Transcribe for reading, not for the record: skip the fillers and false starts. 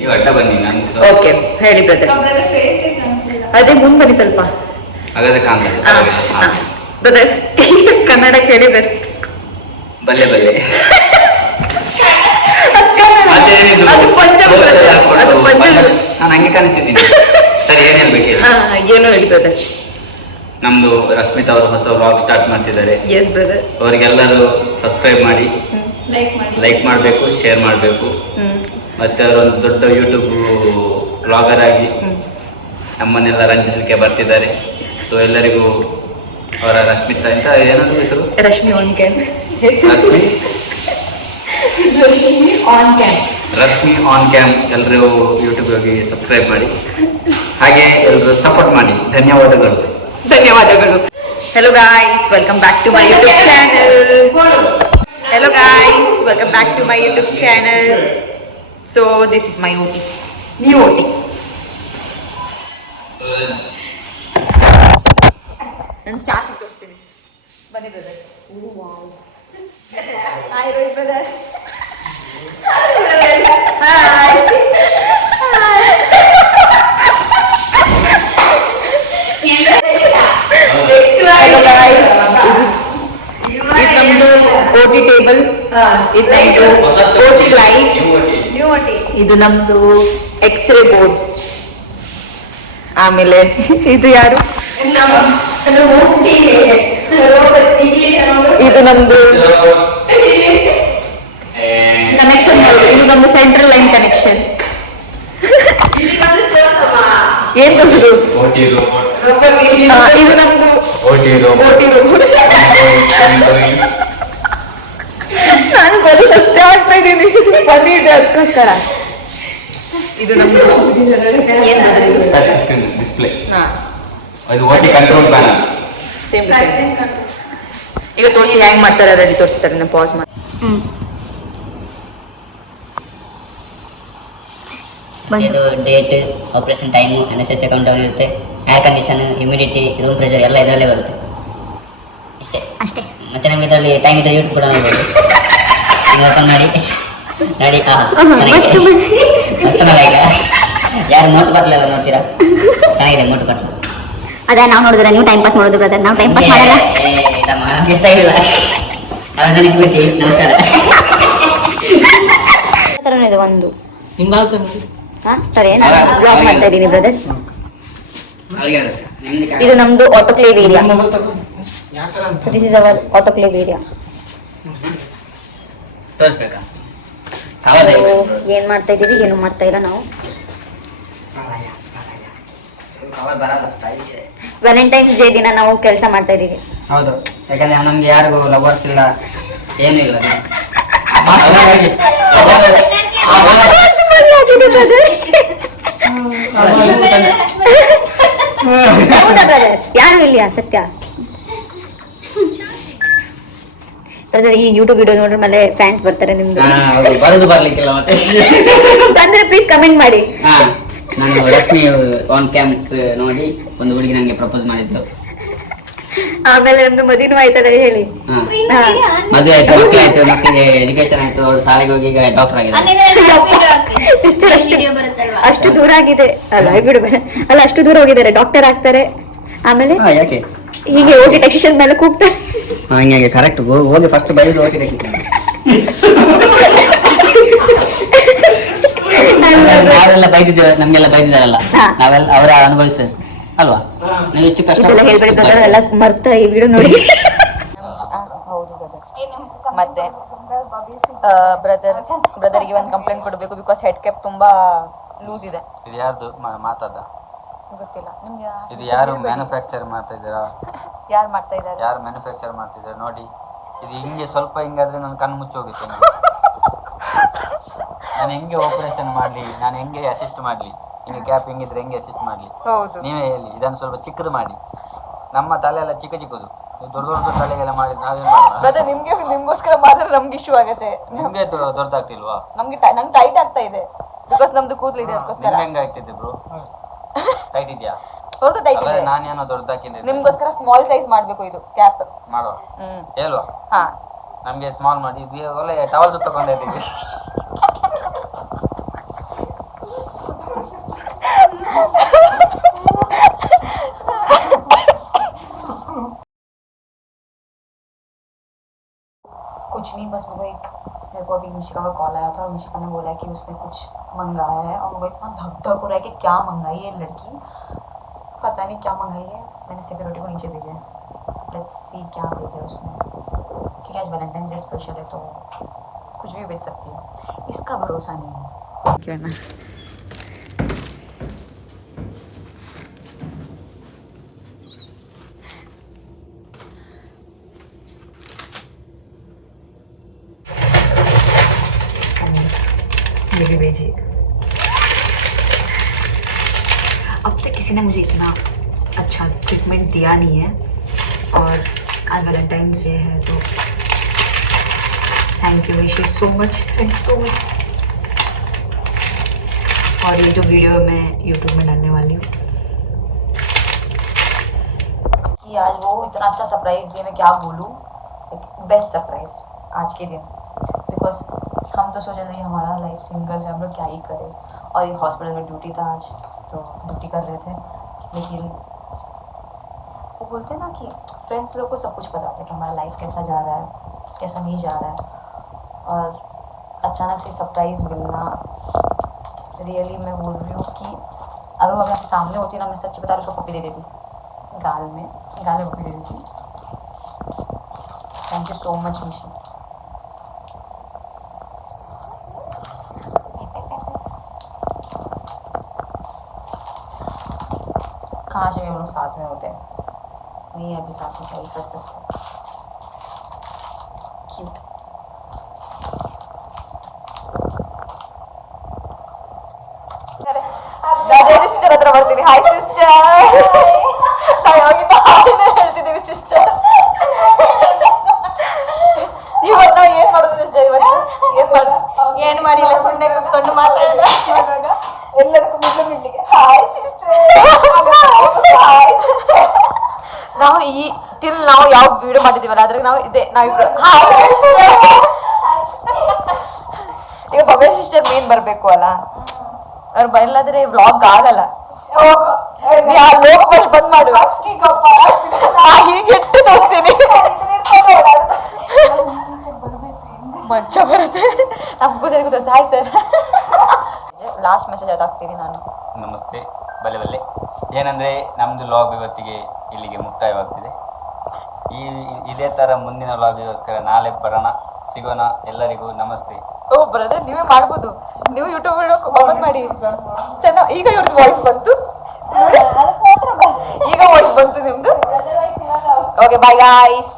ನೀವು ಅಡ್ಡ ಬನ್ನಿ ನಾನು ಓಕೆ ಹೇಳಿ ಬ್ರದರ್. ಅದೇ ಮುಂದೆ ಬನ್ನಿ ಸ್ವಲ್ಪ. ಹಾಗಾದ್ರೆ ಕಾಣಲ್ಲ ಬ್ರದರ್ ಕನ್ನಡ ಕೇಳಿ ಬ್ರದರ್. ಬಲ್ಲೆ ಬಲ್ಲೆ ನಾನು ಹಂಗೆ ಕಾಣಿಸ್ತಿದ್ದೀನಿ. ಸರಿ ಏನ್ ಹೇಳ್ಬೇಕು ಏನು ಹೇಳಿ ಬ್ರದರ್. ನಮ್ದು ರಶ್ಮಿತಾ ಅವರು ಹೊಸ ವ್ಲಾಗ್ ಸ್ಟಾರ್ಟ್ ಮಾಡ್ತಿದ್ದಾರೆ. Yes brother. ಅವರಿಗೆಲ್ಲರೂ ಸಬ್ಸ್ಕ್ರೈಬ್ ಮಾಡಿ, ಲೈಕ್ ಮಾಡಬೇಕು, ಶೇರ್ ಮಾಡಬೇಕು. ಮತ್ತೆ ಅವರೊಂದು ದೊಡ್ಡ ಯೂಟ್ಯೂಬ್ ವ್ಲಾಗರ್ ಆಗಿ ನಮ್ಮನ್ನೆಲ್ಲ ರಂಜಿಸಲಿಕ್ಕೆ ಬರ್ತಿದ್ದಾರೆ. ಸೊ ಎಲ್ಲರಿಗೂ ಅವರ ರಶ್ಮಿತಾ ಅಂತ ಏನಂತ ಹೆಸರು, Rashmi on cam, Rashmi on cam ಎಲ್ಲರೂ ಯೂಟ್ಯೂಬ್ ಹೋಗಿ ಸಬ್ಸ್ಕ್ರೈಬ್ ಮಾಡಿ, ಹಾಗೆ ಎಲ್ಲರೂ ಸಪೋರ್ಟ್ ಮಾಡಿ. ಧನ್ಯವಾದಗಳು. Hello guys, welcome back to my YouTube channel. Hello guys, welcome back to my YouTube channel. So this is my OT, new OT. ನಾನು ಸ್ಟಾಫ್ ತೋರಿಸ್ತೀನಿ ಬನ್ನಿ brother. Oh wow, hi Rohit brother. Hi ಇದು ನಮ್ದು OT table, ಇದು ನಮ್ದು OT light, ಇದು ನಮ್ದು x ray board. ಆಮೇಲೆ ಇದು ಯಾರು, ಇದು ನಮ್ದು ಕನೆಕ್ಷನ್, ಇದು ನಮ್ದು ಸೆಂಟ್ರಲ್ ಲೈನ್ ಕನೆಕ್ಷನ್. ಏನ್ ತೋರಿಸುದು, ಇದು ನಮ್ದು ಓಟಿ ರೋಬೋಟ್. ನಾನು ಬರೀ ಸತ್ಯ ಆಗ್ತಾ ಇದ್ದೀನಿ, ಬನ್ನಿ ಇದೆ ಅದಕ್ಕೋಸ್ಕರ. ಇದು ನಮ್ದು ಏನು ಡಿಸ್ಪ್ಲೇ, ಅದು ಓಟಿ ಕಂಟ್ರೋಲ್ ಪ್ಯಾನಲ್. ಸೇಮ್ ಈಗ ತೋರಿಸಿ ಹ್ಯಾಂಗ್ ಮಾಡ್ತಾರೆ ಅದರಲ್ಲಿ ತೋರಿಸ್ತಾರೆ. ನಾನು ಪಾಸ್ ಮಾಡಿ. ಇದು date, operation time, NSS account down ಇರುತ್ತೆ, air condition, humidity, room pressure ಎಲ್ಲ ಇದರಲ್ಲೇ ಬರುತ್ತೆ. ಅಷ್ಟೇ. ಮತ್ತೆ ನಮಗೆ ಇದರಲ್ಲಿ ಟೈಮ್ ಇದ್ದರೆ ಯೂಟ್ಯೂಬ್ ಕೂಡ ನೋಡ್ಬೋದು. ನೀವು ಓಪನ್ ಮಾಡಿ ನೋಡಿ. ಚೆನ್ನಾಗಿದೆ, ಮಸ್ತನಲ್ಲ. ಈಗ ಯಾರು ಮೋಟು ಬಟ್ಲೆಲ್ಲ ನೋಡ್ತೀರಾ, ಚೆನ್ನಾಗಿದೆ ಮೋಟು ಬಟ್ಲು. ಅದೇ ನಾವು ನೋಡಿದ್ರೆ ನೀವು ಟೈಮ್ ಪಾಸ್ ಮಾಡೋದು ಬ್ರದರ್, ನಾವು ಟೈಮ್ ಪಾಸ್ ಮಾಡಲ್ಲ. ನಮ್ಗೆ ಇಷ್ಟ ಇಲ್ಲ. ಅದನ್ನ ಬಿಡ್ತೀವಿ. ನಮಸ್ಕಾರ. ಇದು ಒಂದು ಸರಿ, ನಾನು ಬ್ಲಾಗ್ ಮಾಡ್ತಾ ಇದ್ದೀನಿ ಬ್ರದರ್. ಇದು ನಮ್ದು autoclave area. So this is our autoclave area. ತೋರಿಸ್ಬೇಕಾ ಏನ್ ಮಾಡ್ತಾ ಇದ್ದೀವಿ, ಏನು ಮಾಡ್ತಾ ಇಲ್ಲ ನಾವು. ವ್ಯಾಲೆಂಟೈನ್ಸ್ ಡೇ ದಿನ ನಾವು ಕೆಲಸ ಮಾಡ್ತಾ ಇದೀವಿ. ಹೌದು, ಯಾಕಂದ್ರೆ ನಮ್ಗೆ ಯಾರಿಗೂ ಲವರ್ಸ್ ಇಲ್ಲ, ಏನೂ ಇಲ್ಲ. ಯಾರು ಇಲ್ಲ ಸತ್ಯ ಬ್ರದರ್. ಈ ಯೂಟ್ಯೂಬ್ ವಿಡಿಯೋ ನೋಡ್ರ ಮೇಲೆ ಫ್ಯಾನ್ಸ್ ಬರ್ತಾರೆ ನಿಮ್ದು. ಬರೋದು ಬರ್ಲಿಕ್ಕಿಲ್ಲ ಮತ್ತೆ ಬಂದ್ರೆ ಪ್ಲೀಸ್ ಕಮೆಂಟ್ ಮಾಡಿ. ನಾನು ರಶ್ಮಿ ಆನ್ ಕ್ಯಾಮ್ಸ್ ನೋಡಿ ಒಂದು ಹುಡುಗಿ ನಂಗೆ ಪ್ರಪೋಸ್ ಮಾಡಿದ್ರು. ಆಮೇಲೆ ನಮ್ದು ಮದುವೆನೂ ಆಯ್ತಲ್ಲ ಹೇಳಿ. ಮದುವೆ ಆಯ್ತು, ಮಕ್ಕಳಾಯ್ತು, ಮಕ್ಕಳಿಗೆ ಎಜುಕೇಶನ್ ಆಯ್ತು, ಅವ್ರು ಶಾಲೆಗೆ ಹೋಗಿ ಈಗ ಡಾಕ್ಟರ್ ಆಗಿದ್ದಾರೆ. ಸಿಸ್ಟರ್ ಅಷ್ಟು ದೂರ ಆಗಿದೆ ಅಲ್ಲ, ಬಿಡು ಅಲ್ಲ, ಅಷ್ಟು ದೂರ ಹೋಗಿದ್ದಾರೆ, ಡಾಕ್ಟರ್ ಆಗ್ತಾರೆ. ಆಮೇಲೆ ಯಾಕೆ ಹೀಗೆ ಓಟಿ ಟೆಕ್ನಿಷಿಯನ್ ಮೇಲೆ ಕೂಗ್ತಾರೆ. ಹಂಗೆ ಕರೆಕ್ಟ್ ಹೋಗಿ ಫಸ್ಟ್ ಬೈದು ಓಟಿ ಟೆಕ್ನಿಷಿಯನ್. ನಾವೆಲ್ಲ ಬೈದಿದ್ದೇವೆ, ನಮ್ಗೆಲ್ಲ ಬೈದಿದ್ದಾರಲ್ಲ, ನಾವೆಲ್ಲ ಅವರ ಅನುಭವಿಸ್ಬೇಕು ಅಲ್ವಾ. ನೀವು ಎಷ್ಟು ಕಷ್ಟ ಹೇಳ್ಬೇಡಿ ಬ್ರದರ್, ಎಲ್ಲ ಮರ್ತ ಈ ವಿಡಿಯೋ ನೋಡಿ. ಹೌದು ಬ್ರದರ್. ಮತ್ತೆ ಬ್ರದರ್ಗೆ ಒಂದು ಕಂಪ್ಲೇಂಟ್ ಕೊಡಬೇಕು, ಬಿಕಾಸ್ ಹೆಡ್ ಕ್ಯಾಪ್ ತುಂಬಾ ಲೂಸ್ ಇದೆ. ಇದು ಯಾರ್ದು ಮಾತಾಡ ಗೊತ್ತಿಲ್ಲ ನಿಮ್ಗೆ. ಇದು ಯಾರು ಮ್ಯಾನುಫ್ಯಾಕ್ಚರ್ ಮಾಡ್ತಾ ಇದ್ದೀರಾ, ಯಾರು ಮಾಡ್ತಾ ಇದ್ದಾರೆ, ಯಾರು ಮ್ಯಾನುಫ್ಯಾಕ್ಚರ್ ಮಾಡ್ತಿದ್ದಾರೆ ನೋಡಿ. ಇದು ಹಿಂಗೆ ಸ್ವಲ್ಪ ಹಿಂಗಾದ್ರೆ ನನ್ನ ಕಣ್ಣು ಮುಚ್ಚೋಗಿತ್ತು. ನಾನು ಹೆಂಗೆ ಆಪರೇಷನ್ ಮಾಡಲಿ, ನಾನು ಹೆಂಗೆ ಅಸಿಸ್ಟ್ ಮಾಡಲಿ, ನಿಮಗೆ ಕ್ಯಾಪ್ ಹೆಂಗಿದ್ರೆ ಹೆಂಗೆ ಅಸಿಸ್ಟ್ ಮಾಡಲಿ, ನೀವೇ ಹೇಳಿ. ಇದನ್ನು ಸ್ವಲ್ಪ ಚಿಕ್ಕದು ಮಾಡಿ. ನಮ್ಮ ತಲೆ ಎಲ್ಲ ಚಿಕ್ಕ ಚಿಕ್ಕದು, ದೊಡ್ಡ ದೊಡ್ಡ ತಲೆಗೆಲ್ಲ ಮಾಡಿದ್ರೆ ನಾವೇನು ಮಾಡೋಣ. ನಿಮ್ಗೋಸ್ಕರ ಮಾತ್ರ ನಮ್ಗೆ ಇಶ್ಯೂ ಆಗುತ್ತೆ. ನಿಮ್ಗೆ ದೊಡ್ಡದಾಗ್ತಿಲ್ವಾ? ನಂಗೆ ಟೈಟ್ ಆಗ್ತಾ ಇದೆ, ಬಿಕಾಸ್ ನಮ್ದು ಕೂದಲು ಇದೆ ಅದಕ್ಕೋಸ್ಕರ. ಹೆಂಗೆ ಆಗ್ತಿದೆ ಬ್ರೋ, ಟೈಟ್ ಇದೆಯಾ? ಟೈಟ್ ಇದೆ. ನಾನೇನೋ ದೊಡ್ಡದಾಕಿದ್ದೆ, ನಿಮ್ಗೋಸ್ಕರ ಸ್ಮಾಲ್ ಸೈಜ್ ಮಾಡ್ಬೇಕು ಇದು ಕ್ಯಾಪ್. ಮಾಡುವ ಹೇಳುವ. ಹಾ, ನಮ್ಗೆ ಸ್ಮಾಲ್ ಮಾಡಿ. ಇದು ಒಳ್ಳೆ ಟವಲ್ ಸುತ್ತಕೊಂಡೈತಿ. कुछ नहीं, बस मेरे को अभी मिशिका का कॉल आया था और मिशिका ने बोला कि उसने कुछ मंगाया है और वो इतना धक धक हो रहा है कि क्या मंगाई है लड़की, पता नहीं क्या मंगाई है। मैंने सिक्योरिटी को नीचे भेजा है, लेट्स सी क्या भेजा उसने, क्योंकि आज वैलेंटाइंस डे स्पेशल है तो कुछ भी बेच सकती है, इसका भरोसा नहीं है। क्या ना ये भी भेजिए। अब तक किसी ने मुझे इतना अच्छा ट्रीटमेंट दिया नहीं है और आज वैलेंटाइंस डे है तो thank you wish you so much, thank you so much. और ये जो वीडियो मैं यूट्यूब में डालने वाली हूँ कि आज वो इतना अच्छा सरप्राइज़ दिया, मैं क्या बोलूँ, बेस्ट सरप्राइज आज के दिन। बिकॉज हम तो सोच रहे थे हमारा लाइफ सिंगल है, हम लोग क्या ही करें, और ये हॉस्पिटल में ड्यूटी था आज तो ड्यूटी कर रहे थे, लेकिन वो बोलते हैं ना कि फ्रेंड्स लोग को सब कुछ पता होता है कि हमारा लाइफ कैसा जा रहा है, कैसा नहीं जा रहा है, और अचानक से सरप्राइज़ मिलना, रियली मैं बोल रही हूँ कि अगर वो अपने सामने होती ना, मैं सच्ची बता रही उसको पप्पी दे देती, गाल में पप्पी दे देती। थैंक यू सो मच मिशी। काश भी हम लोग साथ में होते, नहीं अभी साथ में क्या ही कर सकते। क्यूट। ಸಿಸ್ಟರ್ ಹತ್ರ ಬರ್ತೀನಿ. Hi sister. ಹೇಳ್ತಿದ್ದೀವಿ ಸಿಸ್ಟರ್. ಇವತ್ತು ನಾವು ಏನ್ ಮಾಡೋದು ಸಿಸ್ಟರ್? ಇವತ್ತು ಏನ್ ಮಾಡಿಲ್ಲ, ಸುಮ್ಮನೆ ಕುತ್ಕೊಂಡು ಮಾತಾಡಿದ ಎಲ್ಲದಕ್ಕೂ ಮೊದಲು ಬಿಡ್ಲಿಕ್ಕೆ ಹಾಯ್ ಸಿಸ್ಟರ್. ನಾವು ನಾವು ಯಾವ ವಿಡಿಯೋ ಮಾಡಿದೀವಲ್ಲ ಅದ್ರಾಗ ನಾವು ಇದೆ ನಾವಿಬ್ರು ಹಾಯ್ ಸಿಸ್ಟರ್. ಈಗ ಭವ್ಯ ಸಿಸ್ಟರ್ ಮೇನ್ ಬರ್ಬೇಕು ಅಲ್ಲ, ಅವ್ರು ಬರಲಾದ್ರೆ ವ್ಲಾಗ್ ಆಗಲ್ಲ. ಬಂದ್ ಮಾಡು, ಹೀಗೆ ಇಟ್ಟು ತೋರಿಸ್ತೀನಿ, ಮಂಚ ಬರುತ್ತೆ ನಮಗೂ ಸರಿ ಗೊತ್ತ. Hi sir. ಲಾಸ್ಟ್ ಮೆಸೇಜ್ ಅದಾಗ್ತೀನಿ ನಾನು. ನಮಸ್ತೆ ಬಲ್ಲೆ ಬಲ್ಲೆ. ಏನಂದರೆ ನಮ್ಮದು ಲಾಗ್ ಇವತ್ತಿಗೆ ಇಲ್ಲಿಗೆ ಮುಕ್ತಾಯವಾಗ್ತಿದೆ. ಇದೇ ಥರ ಮುಂದಿನ ಲಾಗಿಗೋಸ್ಕರ ನಾಳೆ ಬರೋಣ, ಸಿಗೋಣ. ಎಲ್ಲರಿಗೂ ನಮಸ್ತೆ. ಓ ಬ್ರದರ್, ನೀವೇ ಮಾಡ್ಬೋದು, ನೀವು ಯೂಟ್ಯೂಬ್ ವಿಡಿಯೋ ಓಪನ್ ಮಾಡಿ ಚೆನ್ನಾಗಿ. ಈಗ ಇವ್ರದ್ದು ವಾಯ್ಸ್ ಬಂತು, ಈಗ ವಾಯ್ಸ್ ಬಂತು ನಿಮ್ದು. Okay bye guys.